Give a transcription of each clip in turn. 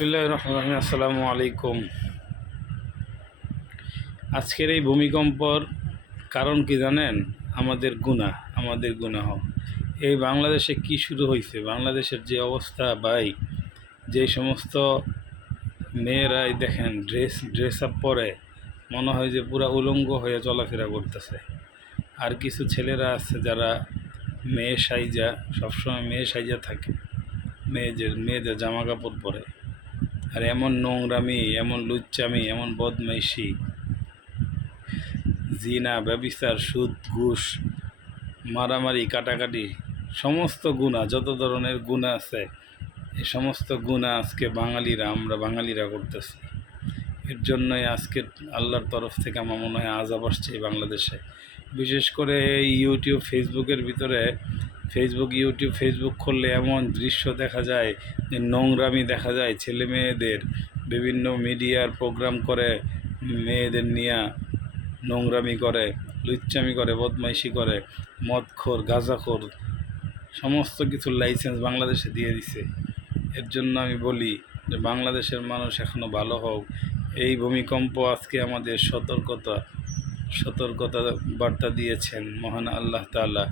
বিসমিল্লাহির রহমানির রহিম। আসসালামু আলাইকুম। আজকের এই ভূমিকম্পর কারণ কি জানেন? আমাদের গুনাহ। এই বাংলাদেশে কি শুরু হয়েছে, বাংলাদেশের যে অবস্থা ভাই, যে সমস্ত মেয়েরাই দেখেন ড্রেস আপ পরে মনে হয় যে পুরা উলঙ্গ হয়ে চলাফেরা করতেছে। আর কিছু ছেলেরা আছে যারা সবসময় মেয়ে সাইজা থাকে, মেয়েদের জামা কাপড় পরে। আর এমন নোংরামি, এমন লুচ্চামি, এমন বদমাইশি, জিনা, ব্যভিচার, সুদ, ঘুষ, মারামারি, কাটাকাটি, সমস্ত গুনাহ, যত ধরনের গুনাহ আছে, এই সমস্ত গুনাহ আজকে আমরা বাঙালিরা করতেছি। এর জন্যই আজকে আল্লাহর তরফ থেকে আমার মনে হয় আযাব আসছে এই বাংলাদেশে। বিশেষ করে এই ফেসবুকের ভিতরে ফেসবুক খুললে এমন দৃশ্য দেখা যায় যে নোংরামি দেখা যায়। ছেলে মেয়েদের বিভিন্ন মিডিয়ার প্রোগ্রাম করে, মেয়েদের নিয়ে নোংরামি করে, লুচ্চামি করে, বদমাইশি করে, মদখোর, গাঁজাখোর, সমস্ত কিছুর লাইসেন্স বাংলাদেশে দিয়ে দিছে। এর জন্য আমি বলি যে বাংলাদেশের মানুষ এখনও ভালো হোক। এই ভূমিকম্প আজকে আমাদের সতর্কতা বার্তা দিয়েছেন মহান আল্লাহ তাআলা।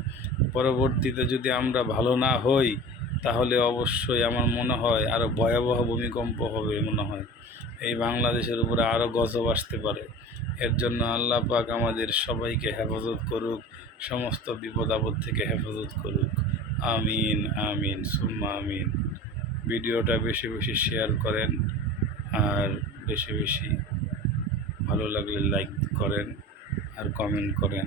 পরবর্তীতে যদি আমরা ভালো না হই, তাহলে অবশ্যই আমার মনে হয় আরও ভয়াবহ ভূমিকম্প হবে মনে হয়। এই বাংলাদেশের উপরে আরও গজব আসতে পারে। এর জন্য আল্লাহ পাক আমাদের সবাইকে হেফাজত করুক, সমস্ত বিপদ আপদ থেকে হেফাজত করুক। আমিন আমিন সুম্মা আমিন। ভিডিওটা বেশি বেশি শেয়ার করেন, আর বেশি বেশি ভালো লাগলে লাইক করেন আর কমেন্ট করেন।